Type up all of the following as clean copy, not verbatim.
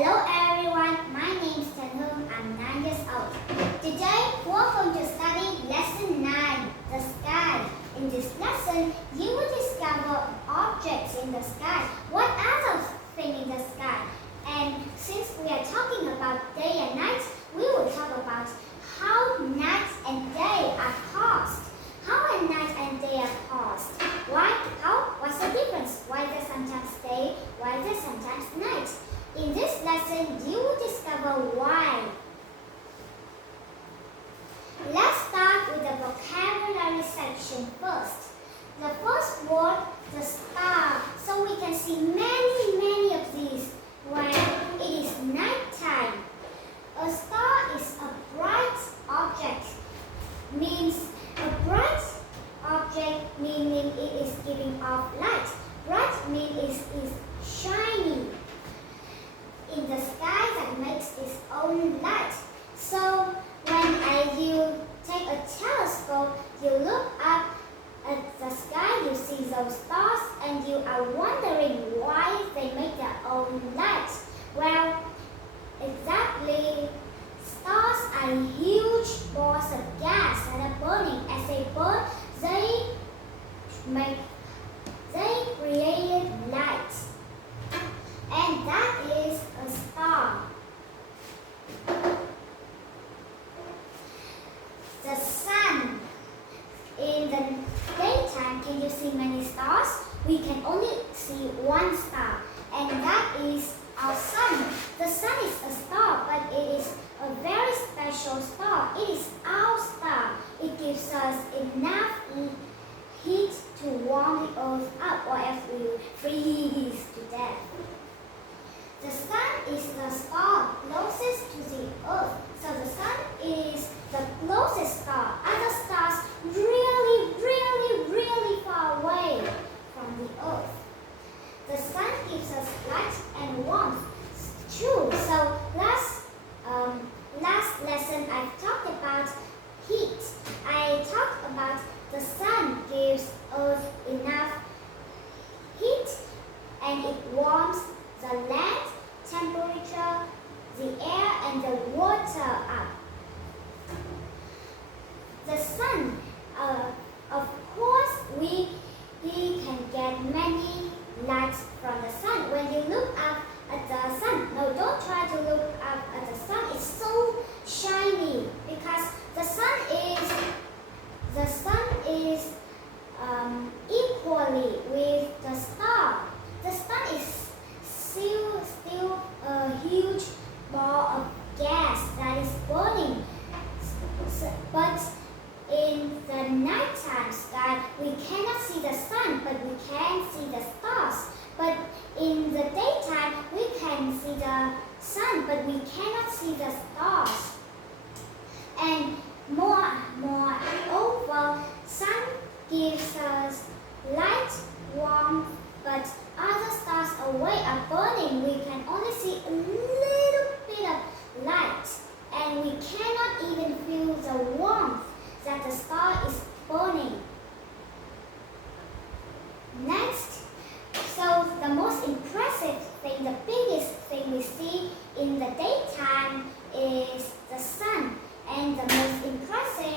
Hello everyone, my name is Tanhung. I'm 9 years old. Today we're going to study lesson 9, the sky. In this lesson, you will discover objects in the sky. What are those things in the sky? And since we are talking about day and night, we will talk about how night and day are caused. How a night and day are caused. Why? How? What's the difference? Why is there sometimes day? Why is there sometimes night? In this lesson, you will discover why. Let's start with the vocabulary section first. The first word, the star. So we can see many of these when it is night time. A star is a bright object. Means a bright object meaning it is giving off light. Bright means it is shiny in the sky that makes its own light. So when you take a telescope, you look up at the sky, you see those stars, and you are wondering why they make their own light. Well, exactly, stars are huge balls of gas that are burning. As they burn, they create light. And that is a star. The sun. In the daytime, can you see many stars? We can only see one star, and that is our sun. The sun is a star, but it is a very special star. It is our star. It gives us enough heat to warm the earth up, or else we will freeze to death. The sun is the star closest to the earth. So the sun is the closest star. Other stars really far away from the earth. The sun gives us light and warmth too. So last lesson I talked about heat. I talked about the sun gives earth enough heat and it warms the land, temperature, the air and the water up. The sun, of course, we can get many lights from the sun. When you look up at the sun, no, don't try to look up at the sun. It's so shiny because the sun is equally with the star. The sun is still a huge ball of gas that is burning. But in the nighttime sky, we cannot see the sun, but we can see the stars. But in the daytime, we can see the sun, but we cannot see the stars. And moreover, sun gives us light, warmth, but other stars away are burning. We can only see a little bit of light, and we cannot even feel the warmth that the star is burning. Next, so the most impressive thing, the biggest thing we see in the daytime is the sun, and the most impressive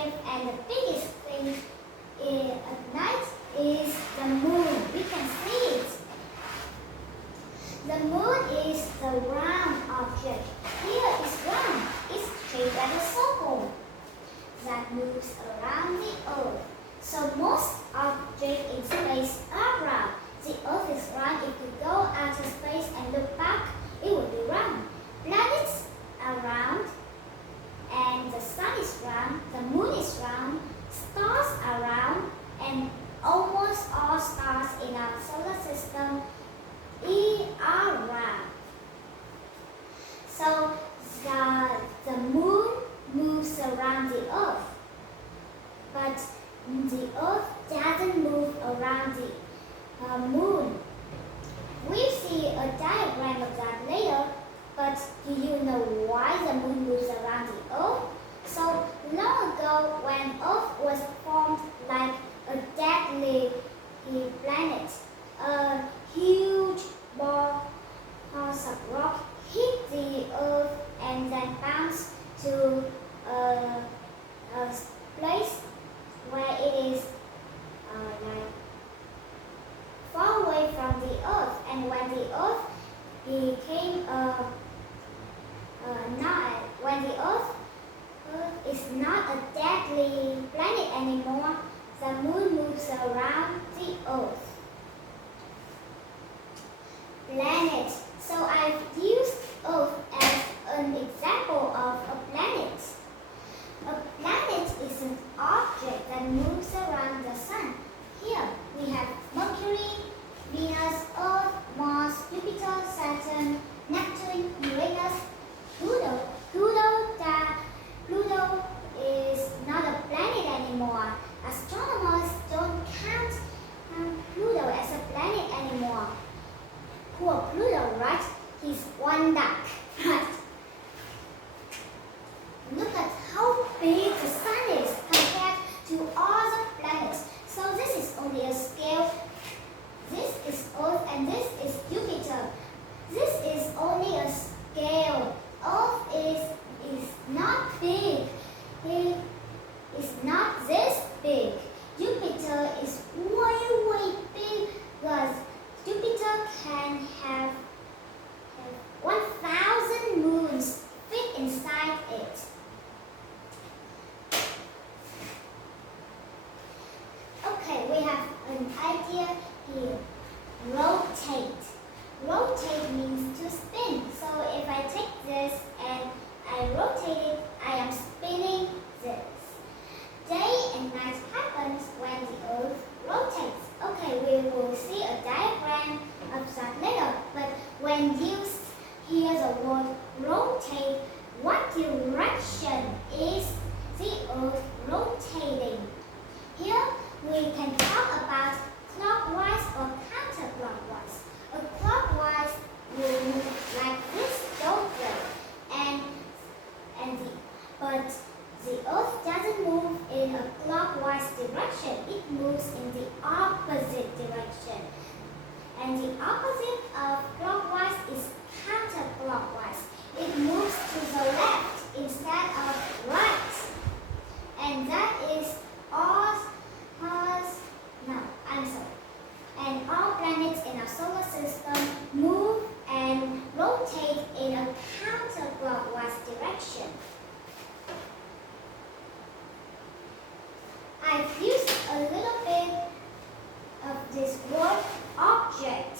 became not when the Earth is not a deadly planet anymore, the moon moves around the Earth. Planet. So I've used Earth as an example of a planet. A planet is an object that moves around the sun. Here we have Mercury, Venus, Earth, Mars, Jupiter, Saturn, Neptune, Uranus, Pluto. Pluto is not a planet anymore. Astronomers don't count Pluto as a planet anymore. Poor Pluto, right? He's one duck, right? Look at how big the sun is compared to all the planets. So this is only a scale. This is Earth and this is Jupiter. This is only a scale. Earth is not big. It is not this big. Jupiter is way big because Jupiter can have 1,000 moons fit inside it. Okay, we have an idea here. Rotate. Rotate means to spin. So if I take this and I rotate it, I am spinning this. Day and night happens when the Earth rotates. Okay, we will see a diagram of that later. But when you hear the word rotate, what direction is the Earth rotating? Here we can talk about clockwise or counterclockwise. A clockwise will move like this, don't they? But the Earth doesn't move in a clockwise direction. It moves in the opposite direction. And the opposite of clockwise is counterclockwise. It moves to the left instead of right. And that is And all planets in our solar system move and rotate in a counterclockwise direction. I've used a little bit of this word object.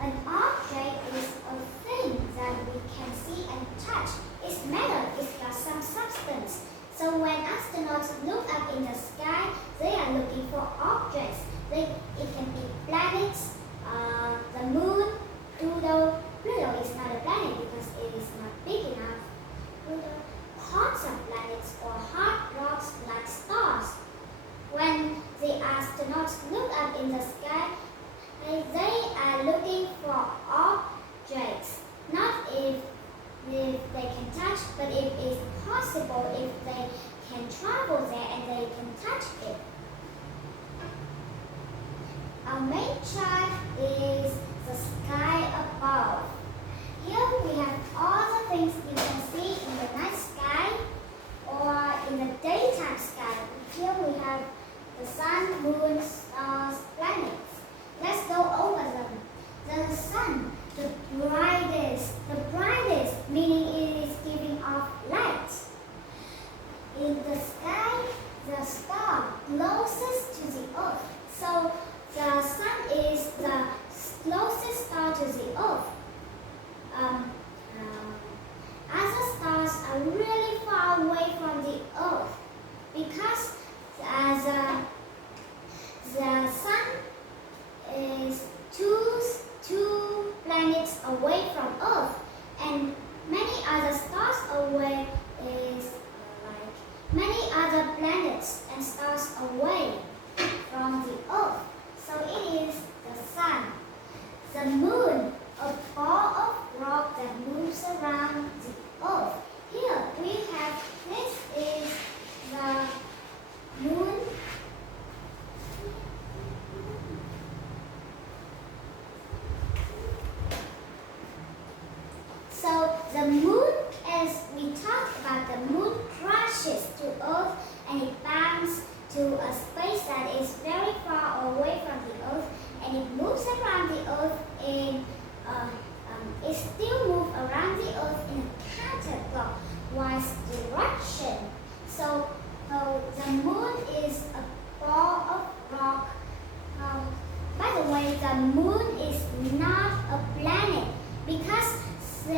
An object is a thing that we can see and touch. It's metal, it's got some substance. So when astronauts look up in the sky, they are looking for objects. It can be planets, the moon, Pluto. Pluto is not a planet because it is not big enough. Pluto, parts of planets or hard rocks like stars. When the astronauts look up in the sky, they are looking for objects. Not if they can touch, but if it's possible, if they can travel there and they can touch it. Our main chart is the sky above. Here we have all the things you can see in the night sky or in the daytime sky. Here we have the sun, moon, stars, planets. Let's go over them. The sun, the brightest, meaning it is giving off light. In the sky, the star closest to the earth. So the sun is the closest star to the earth.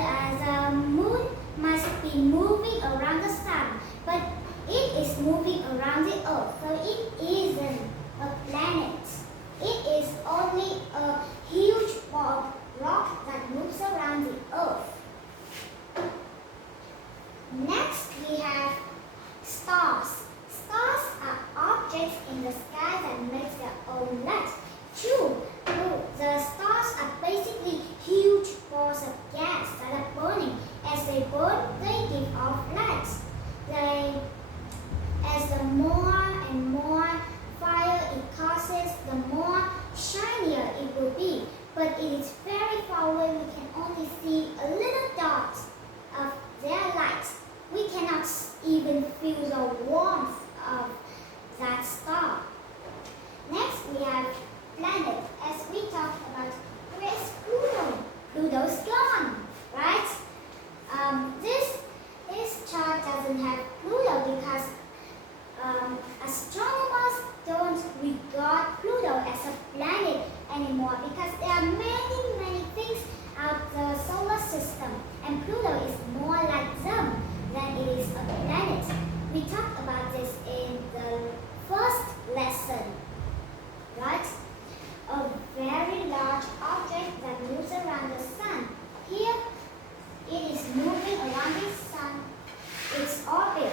the moon must be moving around the sun, but it is moving around the earth, so it isn't a planet. It is only a huge ball of rock that moves around the earth. Next we have stars. Stars are objects in the sky that make their own light. True, the stars are basically huge balls of gas that are burning. As they burn, they give off light. As the more and more fire it causes, the more shinier it will be. But it is very far away. We can only see a little dot of their light. We cannot even feel the warmth of that star. Next we have planet. As we talked about, where's Pluto? Pluto's gone, right? This chart doesn't have Pluto because astronomers don't regard Pluto as a planet anymore because there are many things out the solar system, and Pluto is more like them than it is a planet. We talked about this in the first lesson, right? A very large object that moves around the sun. Here, it is moving around the sun, its orbit.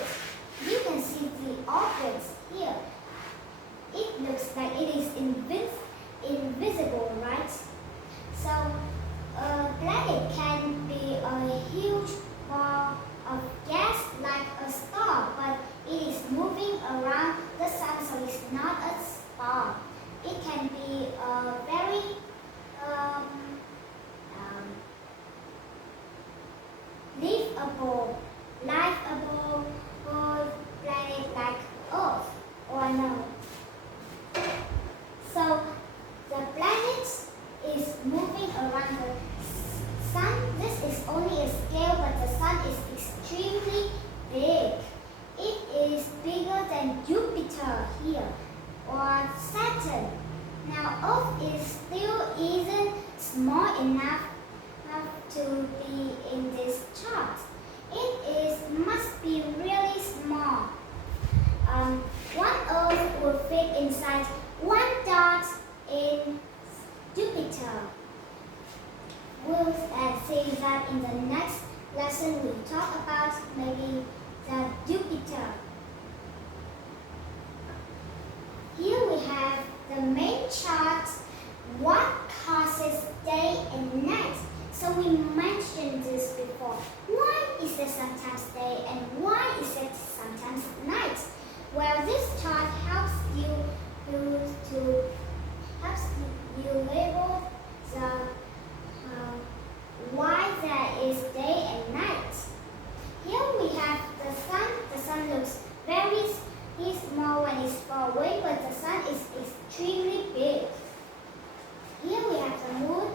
You can see the orbits here. It looks like it is invisible, right? So, a planet can be a huge ball of gas like a star, but it is moving around the sun, so it's not a star. It can be a very livable planet like Earth, or no. So the planet is moving around the sun. This is only a scale, but the sun is extremely big. It is bigger than Jupiter here, or Saturn. Now Earth is still isn't small enough to be in this chart. Must be really small. One Earth will fit inside one dot in Jupiter. We'll see that in the next lesson. We'll talk about maybe the Jupiter. Here we have the main chart. What causes day and night? So we mentioned this before. Why is there sometimes day and why is it sometimes night? Well, this chart helps you label the why there is day and night. Here we have the sun. The sun looks very small when it's far away, but the sun is extremely big. Here we have the moon.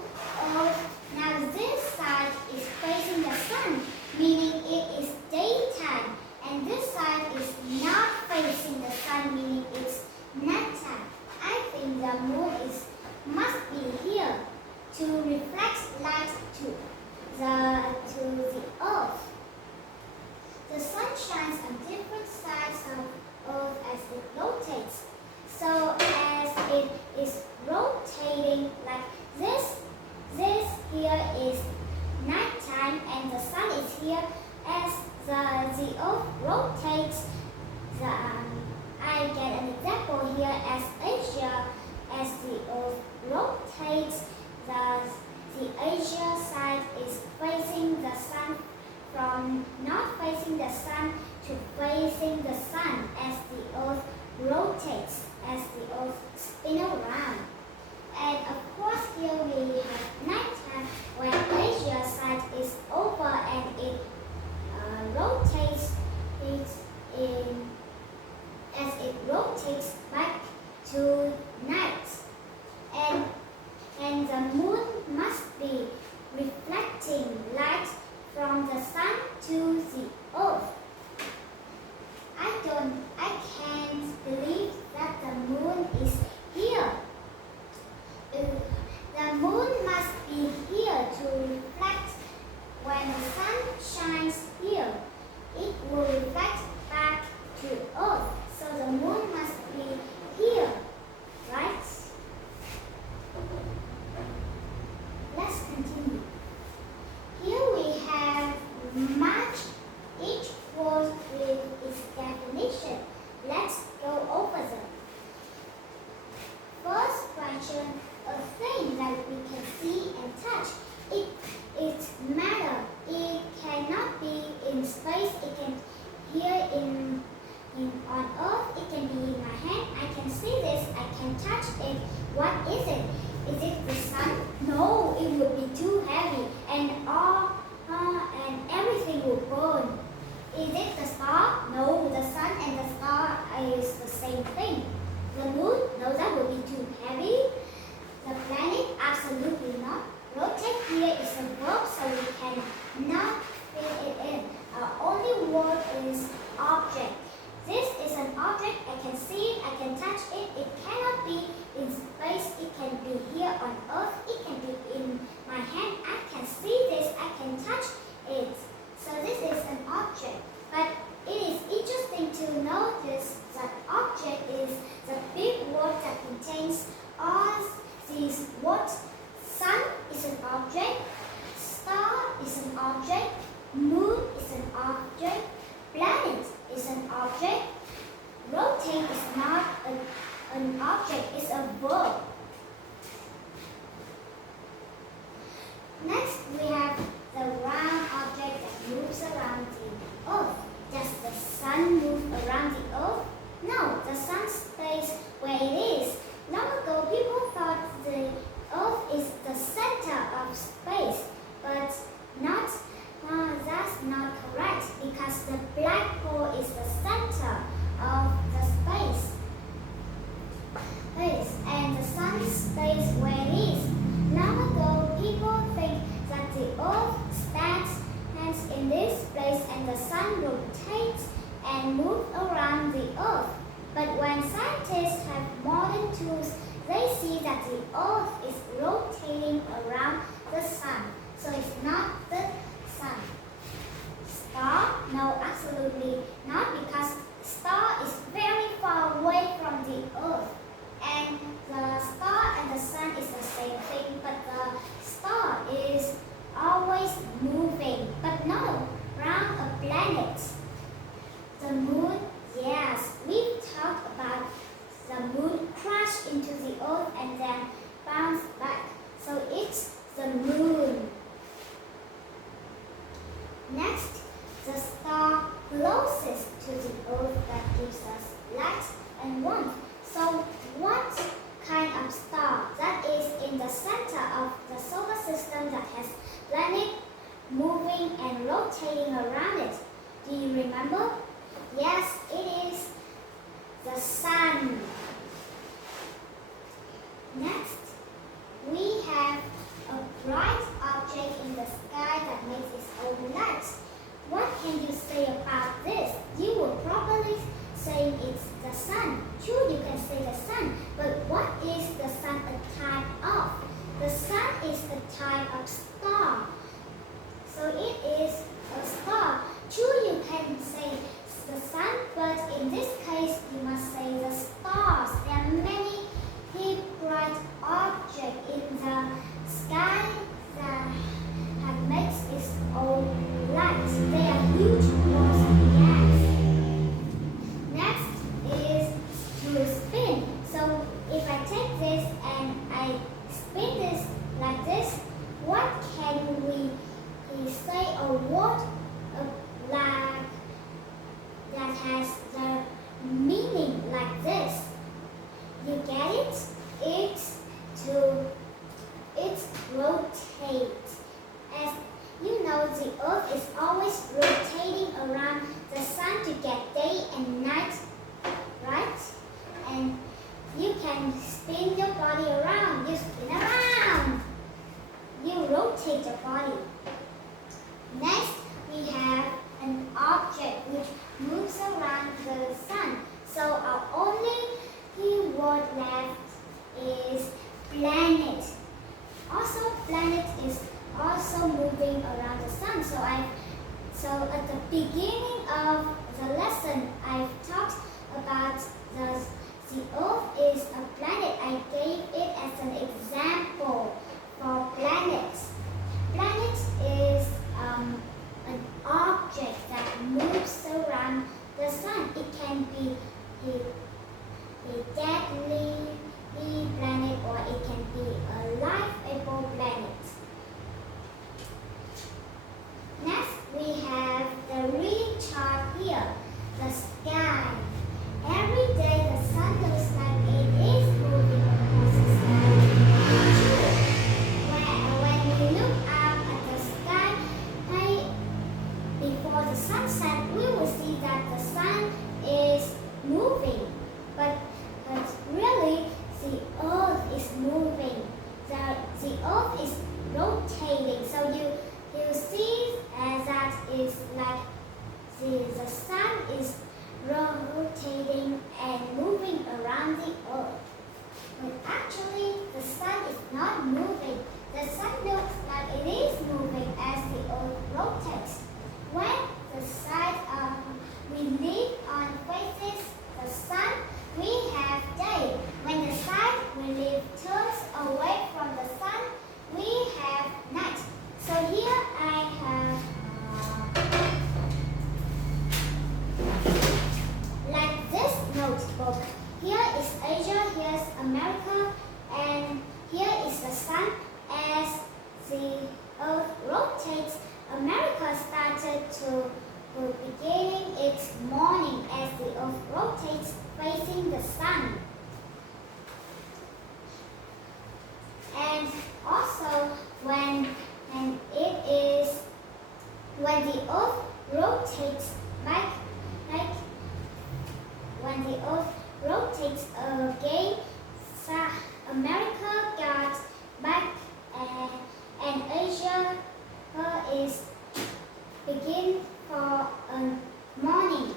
Now this side is facing on Earth, it can be in my hand. I can see this, I can touch it. What is it? Is it the sun? No, it would be too heavy and everything will burn. Is it the star? No, the sun and the star is the same thing. The moon? No, that would be too heavy. The planet? Absolutely not. Rotate here is a verb, so we cannot fit it in. Our only word is object. This is an object. I can see it, I can touch it. It cannot be in space. It can be here on Earth. It can be in my hand. I can see this, I can touch it. So this is an object. But it is interesting to notice that object is the big word that contains all these words. Sun is an object, star is an object, moon is an object, planet is an object. Rotate is not an object, it's a verb. Next we have the round object that moves around the Earth. Does the sun move around the Earth? No, the sun stays where it is. Long ago, people thought the Earth is the center of space, but that's not correct, because the black hole is the center of the space. And the sun stays where it is. Long ago, people think that the Earth stands in this place and the sun rotates and moves around the Earth. But when scientists have modern tools, they see that the Earth is rotating around the sun. So it's not the sun. Star? No, absolutely not, because star is very far away from the Earth. And the star and the sun is the same thing, but the star is always moving, but not around a planet. The moon? Yes, we've talked about the moon crash into the Earth and then bounce back. So it's the moon. Next, the star closest to the Earth that gives us light and warmth. So what kind of star? That is in the center of the solar system that has planet moving and rotating around it. Do you remember? Yes, it is the sun. Next, we have a bright object in the sky that makes its own light. What can you say about this? You will probably say it's the sun. Sure, you can say the sun, but what is the sun a type of? The sun is a type of star. So it is a star. Sure, you can say the sun, but in this case, you must say the stars. There are many bright objects in the sky that makes its own light. They are huge balls of gas. Next is to spin. So if I take this and I spin this like this, what can we say a word like that has the meaning like this? You get it? It's rotate. As you know, the Earth is always rotating around the sun to get day and night, right? And you can spin your body around. You spin around. You rotate your body. Next, we have an object which moves around the sun. So our only word left is planet. Also, planet is also moving around the sun. So at the beginning of the lesson, I've talked about the Earth is a planet. I gave it as an example for planets. Planet is an object that moves around the sun. It can be a deadly planet, or it can be a livable planet. Next, we have the reading chart here. The sunset, we will see that the sun is moving. But really, the earth is moving. The earth is rotating. So you see that is like the sun is rotating and moving around the earth. But actually, the sun is not moving. The sun looks like it is moving as the earth rotates. When the side we live on faces the sun, we have day. When the side we live turns away from the sun, we have night. So here I have like this notebook. Here is Asia, here is America, and here is the sun. As the earth rotates, America started to beginning its morning as the earth rotates facing the sun. And also when the earth rotates back, like when the earth rotates again, America got back and Asia is begin for morning.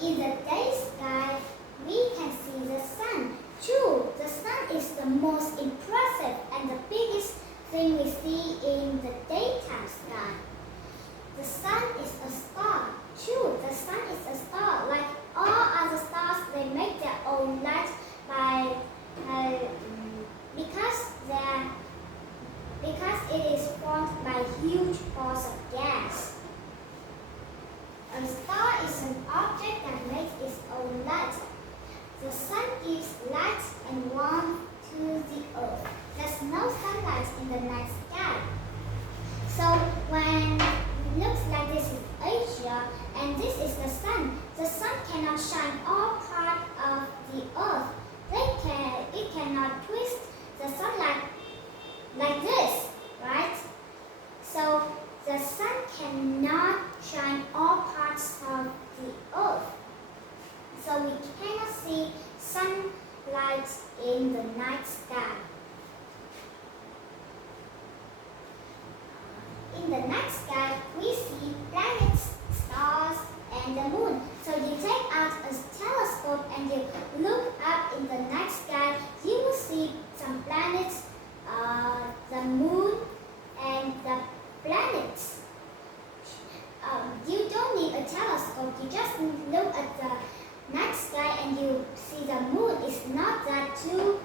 In the day sky, we can see the sun. True, the sun is the most impressive and the biggest thing we see in the daytime sky. The sun is a star. True, the sun is a star. Like all other stars, they make their own light because it is formed by huge balls of gas. A star is an object that makes its own light. The sun gives light and warmth to the earth. There's no sunlight in the night sky. So when it looks like this is Asia and this is the sun cannot shine all part of the earth. It cannot twist the sunlight like this, right? So the sun cannot shine all parts of the earth. So we cannot see sunlight in the night sky. In the night sky, we see planets, stars, and the moon. So you take out a telescope and you look up in the night sky, you will see some planets, the moon, and the planets. You don't need a telescope, you just look at the night sky and you see the moon is not that too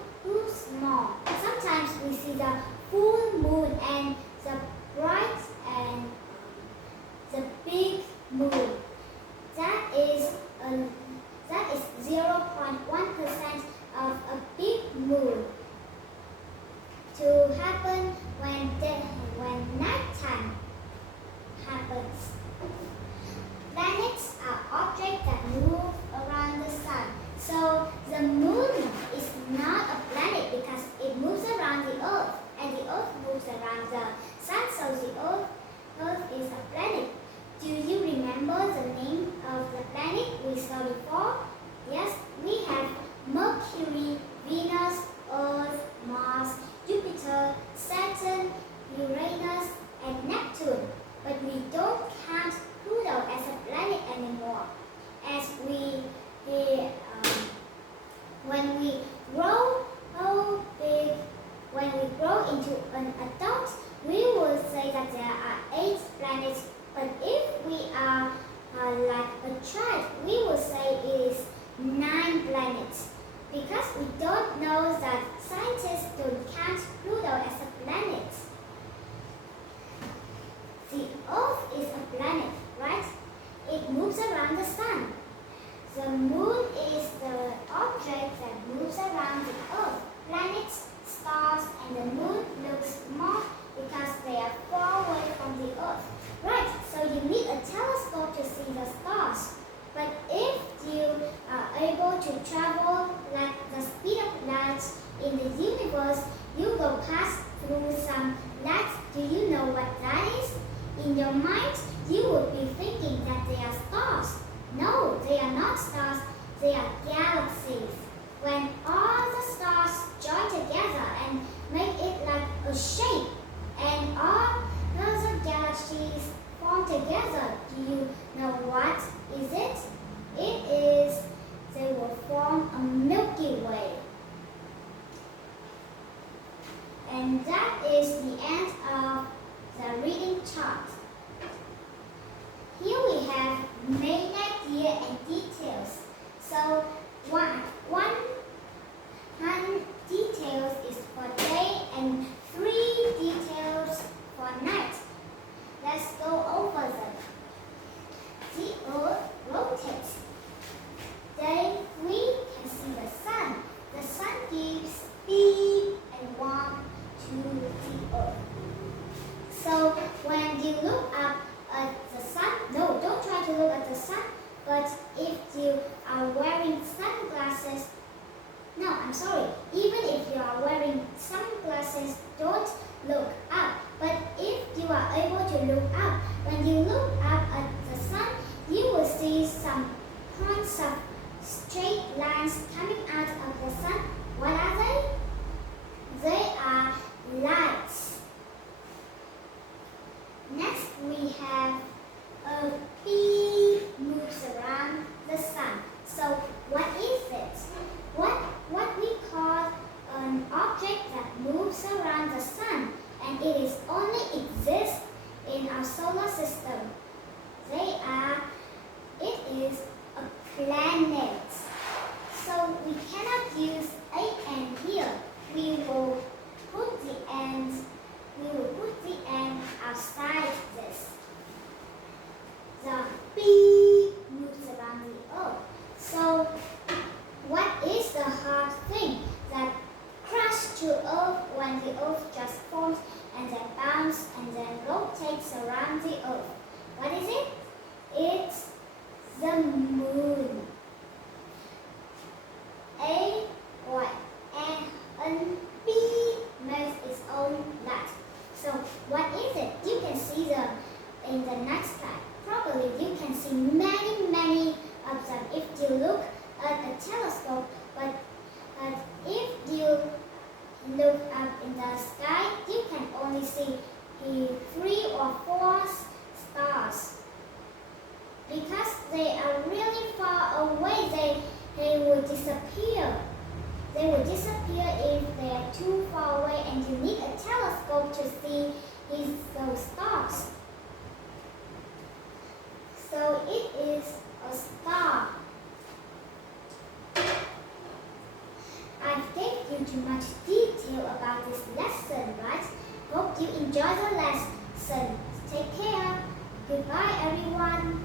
small. Sometimes we see the full moon and the bright and the big moon. That is 0.1% of a big moon to happen when nighttime happens. Planets are objects that move around the sun. So the moon is not a planet because it moves around the earth and the earth moves around the sun. So the earth is a planet. Do you remember the name of the planet we saw before? Yes, we have Mercury, Venus, Earth, Mars, Jupiter, Saturn, Uranus, and Neptune. But we don't count Pluto as a planet anymore. As when we grow into an adult, we will say that there are 8 planets. But if we are like a child, we will say it is 9 planets. Because we don't know that scientists don't count Pluto as a planet. The Earth is a planet, right? It moves around the sun. The moon is the object that moves around the Earth. Planets, stars, and the moon look small because they are far away from the Earth. Right, so you need a telescope to see the stars. But if you are able to travel like the speed of light in the universe, you go past through some lights, do you know what that is? In your mind, you would be thinking that they are stars. No, they are not stars, they are galaxies. When all the stars join together and make it like a shape, and all other galaxies form together, do you know what is it? It is, they will form a Milky Way. And that is the end of the reading chart. Here we have main idea and details. So one details is for day and 3 details for night. Let's go over them. The Earth rotates. Day we can see the sun. The sun gives heat and warmth to the Earth. So when you look up at the sun, no, don't try to look at the sun, but if you are wearing sunglasses, no, I'm sorry, even if you are wearing sunglasses, don't look up. But if you are able to look up, when you look up at the sun, you will see some points of straight lines coming out of the sun. What are they? They are lights. Next we have a bee moves around the sun. So what is it? What we call an object that moves around the sun, and it is only exists in our solar system. It is a planet. So we cannot use an here. We will put the end outside this. The bee moves around the earth. So what is the hard thing that crashes to earth when the earth just forms and then bounces and then rotates around the earth? What is it? It's the moon. And bee makes its own light. So what is it? You can see them in the next slide. Probably you can see many of them if you look at a telescope, but if you look up in the sky, you can only see 3 or 4 stars. Because they are really far away, they will disappear. They will disappear if they are too far away, and you need a telescope to see those stars. So it is a star. I gave you too much detail about this lesson, right? Hope you enjoy the lesson. Take care. Goodbye, everyone.